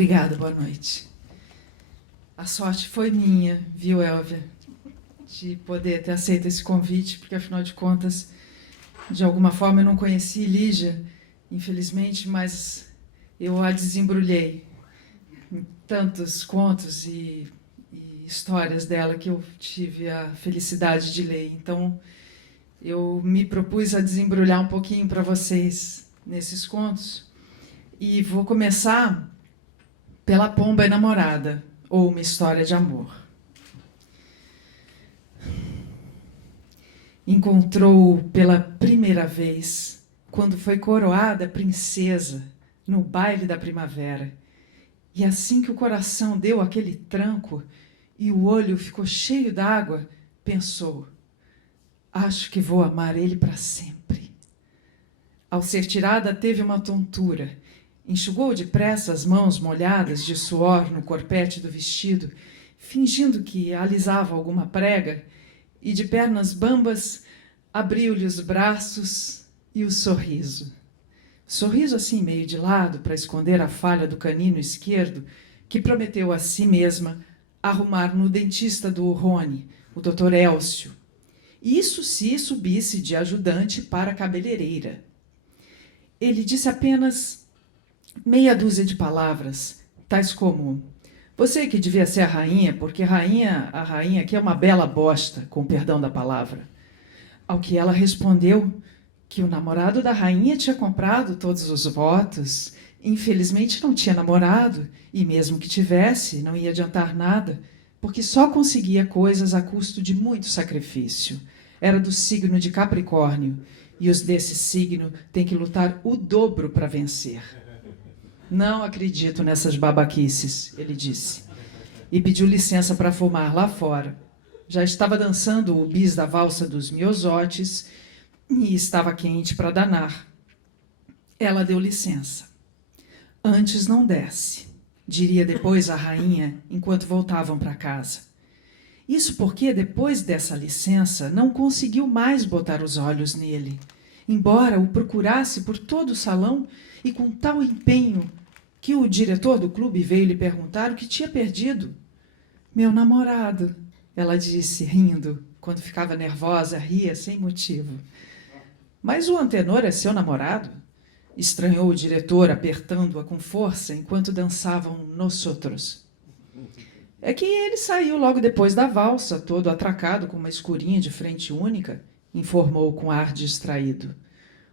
Obrigada, boa noite. A sorte foi minha, viu, Elvia, de poder ter aceito esse convite, porque, afinal de contas, de alguma forma eu não conheci Lígia, infelizmente, mas eu a desembrulhei em tantos contos e histórias dela que eu tive a felicidade de ler. Então, eu me propus a desembrulhar um pouquinho para vocês nesses contos. E vou começar pela Pomba Enamorada, ou Uma História de Amor. Encontrou-o pela primeira vez quando foi coroada princesa no baile da primavera. E assim que o coração deu aquele tranco e o olho ficou cheio d'água, pensou: acho que vou amar ele para sempre. Ao ser tirada, teve uma tontura. Enxugou depressa as mãos molhadas de suor no corpete do vestido, fingindo que alisava alguma prega, e de pernas bambas abriu-lhe os braços e o sorriso. Sorriso assim meio de lado para esconder a falha do canino esquerdo, que prometeu a si mesma arrumar no dentista do Rony, o Dr. Elcio. Isso se subisse de ajudante para a cabeleireira. Ele disse apenas meia dúzia de palavras, tais como: você que devia ser a rainha, porque a rainha aqui é uma bela bosta, com perdão da palavra. Ao que ela respondeu que o namorado da rainha tinha comprado todos os votos, infelizmente não tinha namorado, e mesmo que tivesse, não ia adiantar nada, porque só conseguia coisas a custo de muito sacrifício. Era do signo de Capricórnio, e os desse signo têm que lutar o dobro para vencer. Não acredito nessas babaquices, ele disse, e pediu licença para fumar lá fora. Já estava dançando o bis da valsa dos miosotes e estava quente para danar. Ela deu licença. Antes não desce, diria depois a rainha, enquanto voltavam para casa. Isso porque, depois dessa licença, não conseguiu mais botar os olhos nele, embora o procurasse por todo o salão e com tal empenho que o diretor do clube veio lhe perguntar o que tinha perdido. Meu namorado, ela disse, rindo. Quando ficava nervosa, ria sem motivo. Mas o Antenor é seu namorado? Estranhou o diretor, apertando-a com força enquanto dançavam nós outros. É que ele saiu logo depois da valsa, todo atracado com uma escurinha de frente única, informou com ar distraído.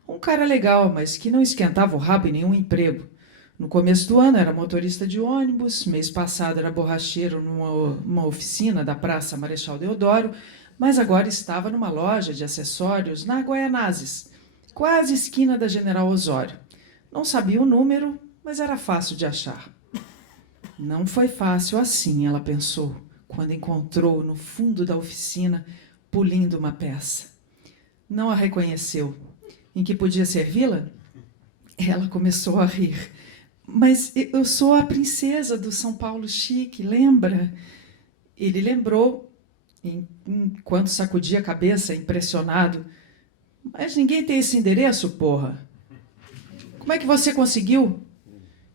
Um cara legal, mas que não esquentava o rabo em nenhum emprego. No começo do ano era motorista de ônibus, mês passado era borracheiro numa oficina da Praça Marechal Deodoro, mas agora estava numa loja de acessórios na Guaianazes, quase esquina da General Osório. Não sabia o número, mas era fácil de achar. Não foi fácil assim, ela pensou, quando encontrou no fundo da oficina, pulindo uma peça. Não a reconheceu. Em que podia servi-la? Ela começou a rir. Mas eu sou a princesa do São Paulo chique, lembra? Ele lembrou, enquanto sacudia a cabeça, impressionado. Mas ninguém tem esse endereço, porra. Como é que você conseguiu?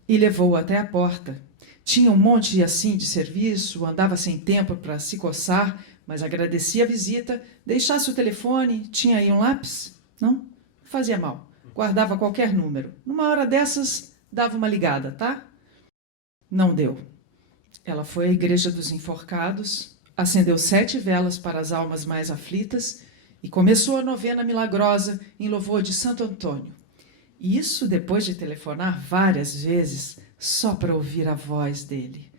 E levou-o até a porta. Tinha um monte assim de serviço, andava sem tempo para se coçar, mas agradecia a visita. Deixasse o telefone, tinha aí um lápis? Não? Fazia mal. Guardava qualquer número. Numa hora dessas, dava uma ligada, tá? Não deu. Ela foi à Igreja dos Enforcados, acendeu 7 velas para as almas mais aflitas e começou a novena milagrosa em louvor de Santo Antônio. Isso depois de telefonar várias vezes só para ouvir a voz dele.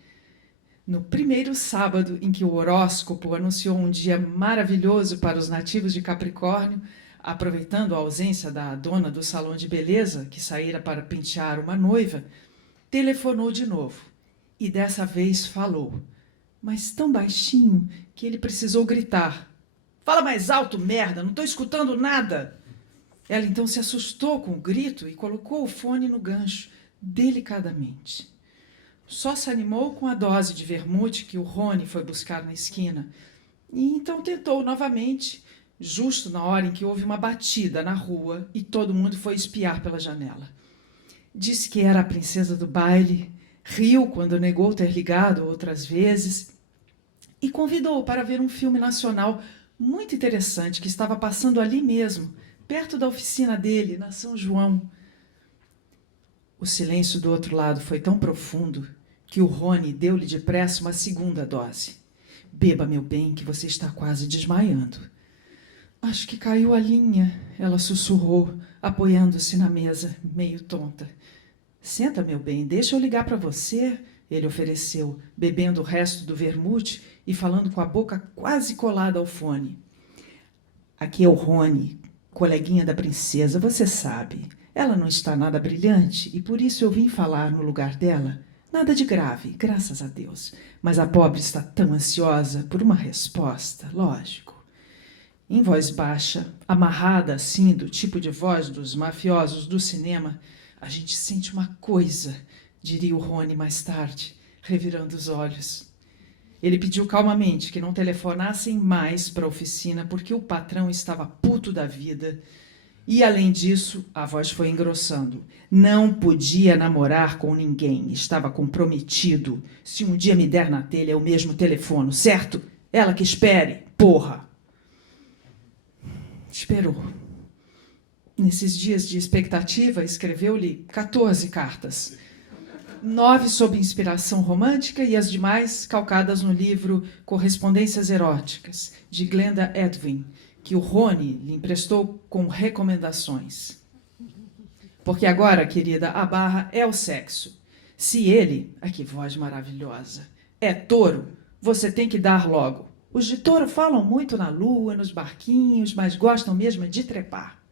No primeiro sábado em que o horóscopo anunciou um dia maravilhoso para os nativos de Capricórnio, aproveitando a ausência da dona do salão de beleza, que saíra para pentear uma noiva, telefonou de novo. E dessa vez falou, mas tão baixinho que ele precisou gritar. Fala mais alto, merda, não estou escutando nada. Ela então se assustou com o grito e colocou o fone no gancho, delicadamente. Só se animou com a dose de vermute que o Rony foi buscar na esquina. E então tentou novamente, justo na hora em que houve uma batida na rua e todo mundo foi espiar pela janela. Disse que era a princesa do baile, Riu quando negou ter ligado outras vezes e convidou-o para ver um filme nacional muito interessante que estava passando ali mesmo, perto da oficina dele, na São João. O silêncio do outro lado foi tão profundo que o Rony deu-lhe depressa uma segunda dose. Beba, meu bem, que você está quase desmaiando. Acho que caiu a linha, ela sussurrou, apoiando-se na mesa, meio tonta. Senta, meu bem, deixa eu ligar para você, ele ofereceu, bebendo o resto do vermute e falando com a boca quase colada ao fone. Aqui é o Rony, coleguinha da princesa, você sabe. Ela não está nada brilhante e por isso eu vim falar no lugar dela. Nada de grave, graças a Deus. Mas a pobre está tão ansiosa por uma resposta, lógico. Em voz baixa, amarrada assim do tipo de voz dos mafiosos do cinema, a gente sente uma coisa, diria o Rony mais tarde, revirando os olhos. Ele pediu calmamente que não telefonassem mais para a oficina porque o patrão estava puto da vida. E, além disso, a voz foi engrossando. Não podia namorar com ninguém, estava comprometido. Se um dia me der na telha, eu mesmo telefono, certo? Ela que espere, porra! Esperou. Nesses dias de expectativa, escreveu-lhe 14 cartas. 9 sob inspiração romântica e as demais calcadas no livro Correspondências Eróticas, de Glenda Edwin, que o Rony lhe emprestou com recomendações. Porque agora, querida, a barra é o sexo. Se ele, que voz maravilhosa, é touro, você tem que dar logo. Os de touro falam muito na lua, nos barquinhos, mas gostam mesmo de trepar.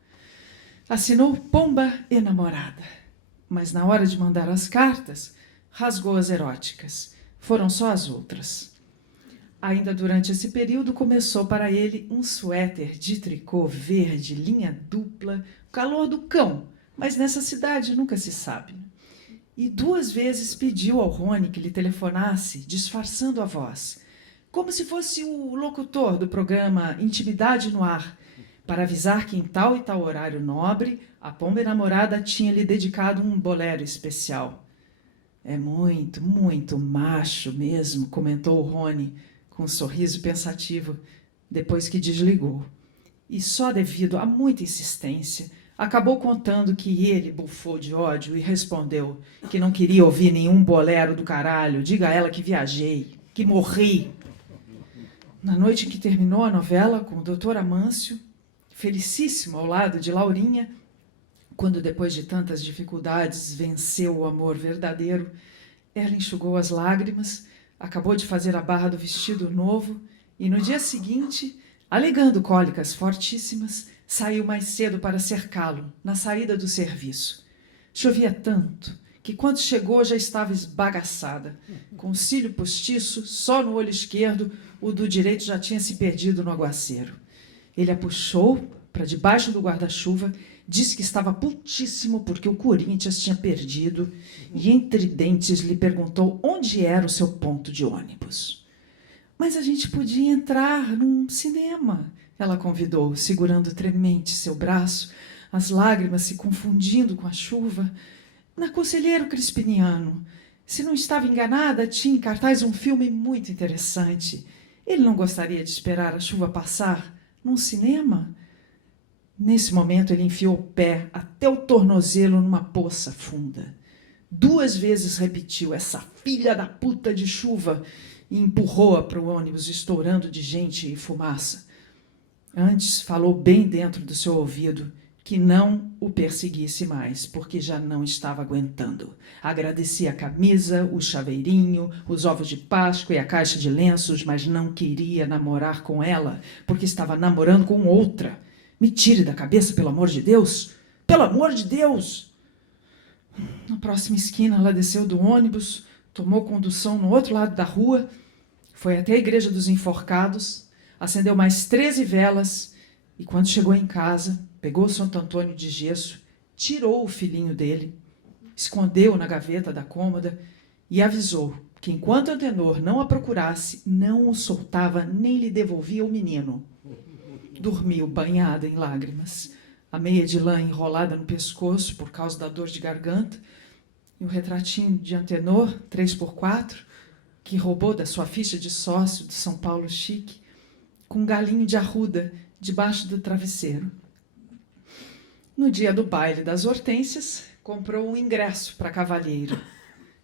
Assinou Pomba Enamorada. Mas na hora de mandar as cartas, rasgou as eróticas. Foram só as outras. Ainda durante esse período, começou para ele um suéter de tricô verde, linha dupla, calor do cão, mas nessa cidade nunca se sabe. E 2 vezes pediu ao Rony que lhe telefonasse, disfarçando a voz, como se fosse o locutor do programa Intimidade no Ar, para avisar que em tal e tal horário nobre, a pomba enamorada tinha lhe dedicado um bolero especial. É muito, muito macho mesmo, comentou o Rony, com um sorriso pensativo, depois que desligou. E só devido a muita insistência, acabou contando que ele bufou de ódio e respondeu que não queria ouvir nenhum bolero do caralho, diga a ela que viajei, que morri. Na noite em que terminou a novela com o Dr. Amâncio, felicíssimo ao lado de Laurinha, quando depois de tantas dificuldades venceu o amor verdadeiro, ela enxugou as lágrimas, acabou de fazer a barra do vestido novo e, no dia seguinte, alegando cólicas fortíssimas, saiu mais cedo para cercá-lo, na saída do serviço. Chovia tanto que, quando chegou, já estava esbagaçada. Com o cílio postiço, só no olho esquerdo, o do direito já tinha se perdido no aguaceiro. Ele a puxou para debaixo do guarda-chuva, disse que estava putíssimo porque o Corinthians tinha perdido e, entre dentes, lhe perguntou onde era o seu ponto de ônibus. Mas a gente podia entrar num cinema, ela convidou, segurando tremente seu braço, as lágrimas se confundindo com a chuva. Na Conselheiro Crispiniano. Se não estava enganada, tinha em cartaz um filme muito interessante. Ele não gostaria de esperar a chuva passar num cinema? Nesse momento, ele enfiou o pé até o tornozelo numa poça funda. 2 vezes repetiu, essa filha da puta de chuva, e empurrou-a para o ônibus, estourando de gente e fumaça. Antes, falou bem dentro do seu ouvido que não o perseguisse mais, porque já não estava aguentando. Agradecia a camisa, o chaveirinho, os ovos de Páscoa e a caixa de lenços, mas não queria namorar com ela, porque estava namorando com outra. Me tire da cabeça, pelo amor de Deus! Pelo amor de Deus! Na próxima esquina, ela desceu do ônibus, tomou condução no outro lado da rua, foi até a Igreja dos Enforcados, acendeu mais 13 velas e, quando chegou em casa, pegou o Santo Antônio de gesso, tirou o filhinho dele, escondeu-o na gaveta da cômoda e avisou que, enquanto Antenor não a procurasse, não o soltava nem lhe devolvia o menino. Dormiu banhada em lágrimas, a meia de lã enrolada no pescoço por causa da dor de garganta e um retratinho de Antenor, 3x4, que roubou da sua ficha de sócio do São Paulo Chique, com um galinho de arruda debaixo do travesseiro. No dia do baile das Hortênsias, comprou um ingresso para cavalheiro.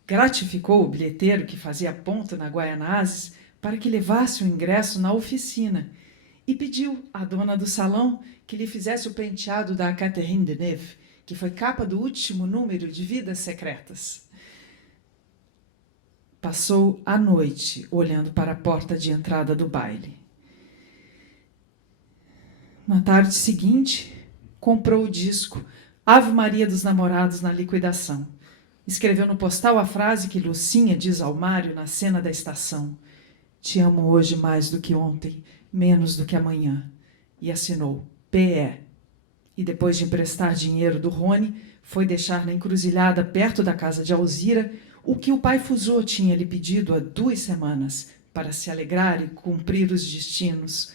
Gratificou o bilheteiro que fazia ponto na Guaianazes para que levasse o ingresso na oficina e pediu à dona do salão que lhe fizesse o penteado da Catherine Deneuve, que foi capa do último número de Vidas Secretas. Passou a noite olhando para a porta de entrada do baile. Na tarde seguinte, comprou o disco Ave Maria dos Namorados na liquidação. Escreveu no postal a frase que Lucinha diz ao Mário na cena da estação: "Te amo hoje mais do que ontem, menos do que amanhã." E assinou P.E. E depois de emprestar dinheiro do Rony, foi deixar na encruzilhada perto da casa de Alzira o que o pai Fusô tinha lhe pedido há 2 semanas para se alegrar e cumprir os destinos: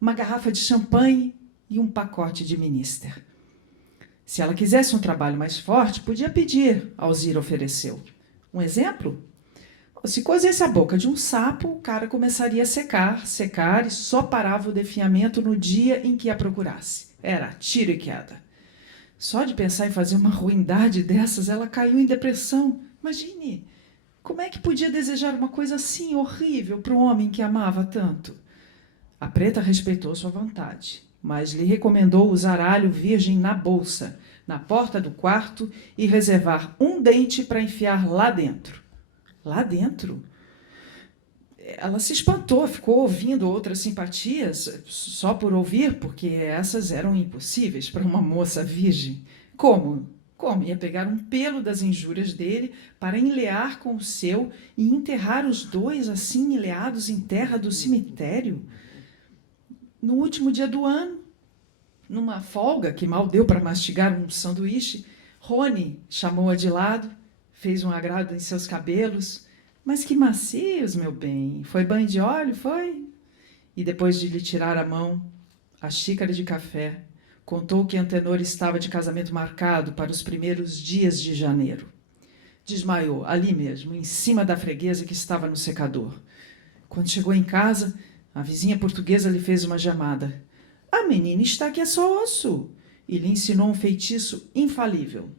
uma garrafa de champanhe e um pacote de Minister. Se ela quisesse um trabalho mais forte, podia pedir, Alzira ofereceu. Um exemplo? Se cozesse a boca de um sapo, o cara começaria a secar e só parava o definhamento no dia em que a procurasse. Era tiro e queda. Só de pensar em fazer uma ruindade dessas, ela caiu em depressão. Imagine, como é que podia desejar uma coisa assim horrível para um homem que amava tanto? A preta respeitou sua vontade, mas lhe recomendou usar alho virgem na bolsa, na porta do quarto, e reservar um dente para enfiar lá dentro. Lá dentro? Ela se espantou, ficou ouvindo outras simpatias, só por ouvir, porque essas eram impossíveis para uma moça virgem. Como? Como? Ia pegar um pelo das injúrias dele para enlear com o seu e enterrar os dois assim enleados em terra do cemitério? No último dia do ano, numa folga que mal deu para mastigar um sanduíche, Rony chamou-a de lado, fez um agrado em seus cabelos. Mas que macios, meu bem. Foi banho de óleo, foi? E depois de lhe tirar a mão, a xícara de café, contou que Antenor estava de casamento marcado para os primeiros dias de janeiro. Desmaiou, ali mesmo, em cima da freguesa que estava no secador. Quando chegou em casa, a vizinha portuguesa lhe fez uma chamada. A menina está que é só osso. E lhe ensinou um feitiço infalível.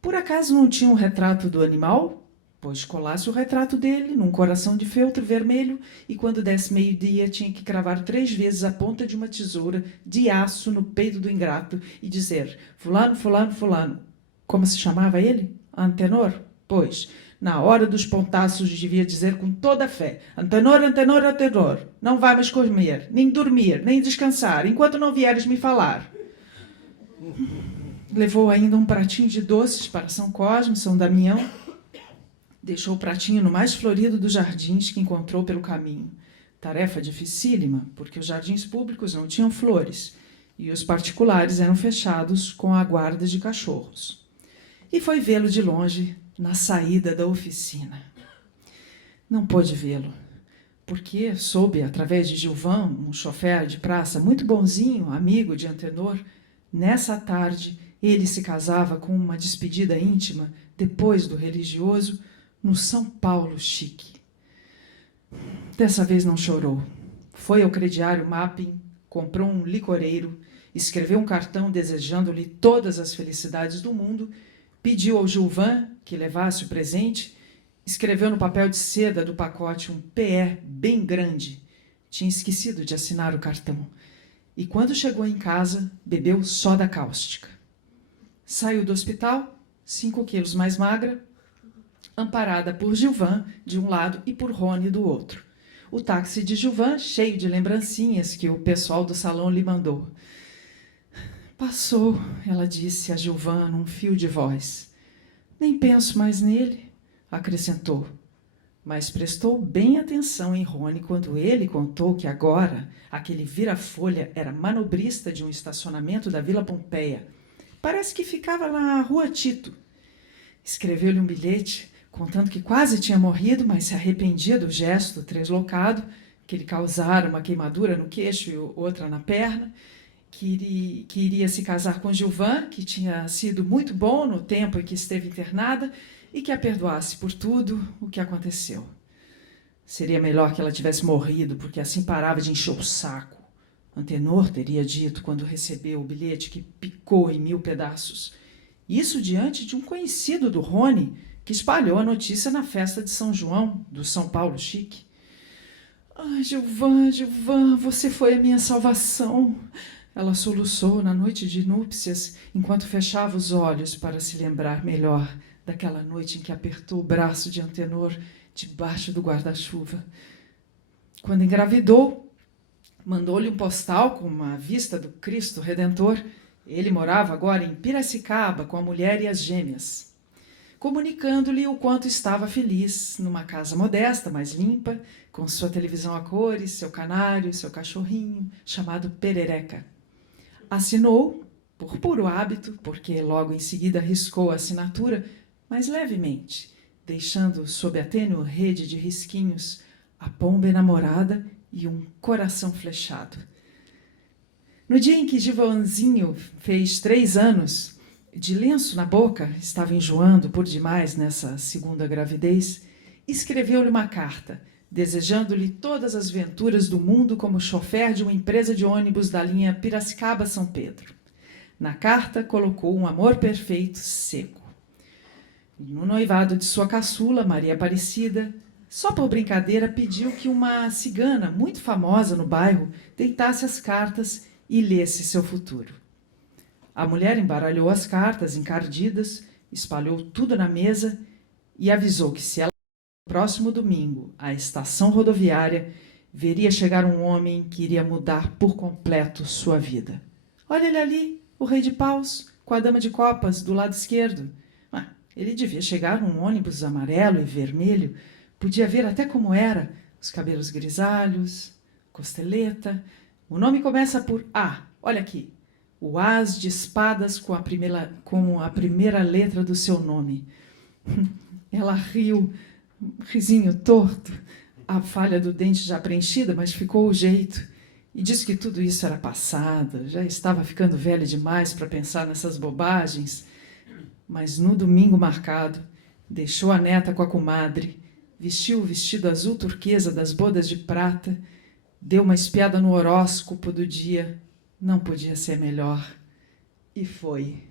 Por acaso não tinha um retrato do animal? Pois colasse o retrato dele num coração de feltro vermelho e quando desse meio-dia tinha que cravar 3 vezes a ponta de uma tesoura de aço no peito do ingrato e dizer: fulano, fulano, fulano. Como se chamava ele? Antenor? Pois, na hora dos pontaços devia dizer com toda a fé: Antenor, Antenor, Antenor, não vai mais comer, nem dormir, nem descansar, enquanto não vieres me falar. Levou ainda um pratinho de doces para São Cosme, São Damião. Deixou o pratinho no mais florido dos jardins que encontrou pelo caminho. Tarefa dificílima, porque os jardins públicos não tinham flores e os particulares eram fechados com a guarda de cachorros. E foi vê-lo de longe na saída da oficina. Não pôde vê-lo, porque soube, através de Gilvan, um chofer de praça muito bonzinho, amigo de Antenor, nessa tarde ele se casava com uma despedida íntima, depois do religioso, no São Paulo Chique. Dessa vez não chorou. Foi ao crediário Mapping, comprou um licoreiro, escreveu um cartão desejando-lhe todas as felicidades do mundo, pediu ao Gilvan que levasse o presente, escreveu no papel de seda do pacote um PE bem grande. Tinha esquecido de assinar o cartão. E quando chegou em casa, bebeu soda cáustica. Saiu do hospital, 5 quilos mais magra, amparada por Gilvan de um lado e por Rony do outro. O táxi de Gilvan, cheio de lembrancinhas que o pessoal do salão lhe mandou. Passou, ela disse a Gilvan num fio de voz. Nem penso mais nele, acrescentou. Mas prestou bem atenção em Rony quando ele contou que agora aquele vira-folha era manobrista de um estacionamento da Vila Pompeia. Parece que ficava na Rua Tito. Escreveu-lhe um bilhete contando que quase tinha morrido, mas se arrependia do gesto treslocado, que lhe causara uma queimadura no queixo e outra na perna, que iria se casar com Gilvan, que tinha sido muito bom no tempo em que esteve internada, e que a perdoasse por tudo o que aconteceu. Seria melhor que ela tivesse morrido, porque assim parava de encher o saco. Antenor teria dito quando recebeu o bilhete que picou em 1000 pedaços. Isso diante de um conhecido do Rony, que espalhou a notícia na festa de São João, do São Paulo chique. Ah, Gilvan, você foi a minha salvação. Ela soluçou na noite de núpcias, enquanto fechava os olhos para se lembrar melhor daquela noite em que apertou o braço de Antenor debaixo do guarda-chuva. Quando engravidou, mandou-lhe um postal com uma vista do Cristo Redentor. Ele morava agora em Piracicaba com a mulher e as gêmeas, comunicando-lhe o quanto estava feliz numa casa modesta, mas limpa, com sua televisão a cores, seu canário, seu cachorrinho, chamado Perereca. Assinou, por puro hábito, porque logo em seguida riscou a assinatura, mas levemente, deixando sob a tênue rede de risquinhos a pomba enamorada e um coração flechado. No dia em que Gilvanzinho fez 3 anos, de lenço na boca, estava enjoando por demais nessa segunda gravidez, escreveu-lhe uma carta, desejando-lhe todas as venturas do mundo como chofer de uma empresa de ônibus da linha Piracicaba-São Pedro. Na carta colocou um amor perfeito seco. No noivado de sua caçula, Maria Aparecida, só por brincadeira pediu que uma cigana muito famosa no bairro deitasse as cartas e lesse seu futuro. A mulher embaralhou as cartas encardidas, espalhou tudo na mesa e avisou que se ela no próximo domingo à estação rodoviária, veria chegar um homem que iria mudar por completo sua vida. Olha ele ali, o rei de paus, com a dama de copas do lado esquerdo. Ele devia chegar num ônibus amarelo e vermelho, podia ver até como era, os cabelos grisalhos, costeleta. O nome começa por A, olha aqui, o as de espadas com a primeira letra do seu nome. Ela riu, risinho torto, a falha do dente já preenchida, mas ficou o jeito, e disse que tudo isso era passado, já estava ficando velha demais para pensar nessas bobagens. Mas no domingo marcado, deixou a neta com a comadre, vestiu o vestido azul turquesa das bodas de prata, deu uma espiada no horóscopo do dia, não podia ser melhor, e foi.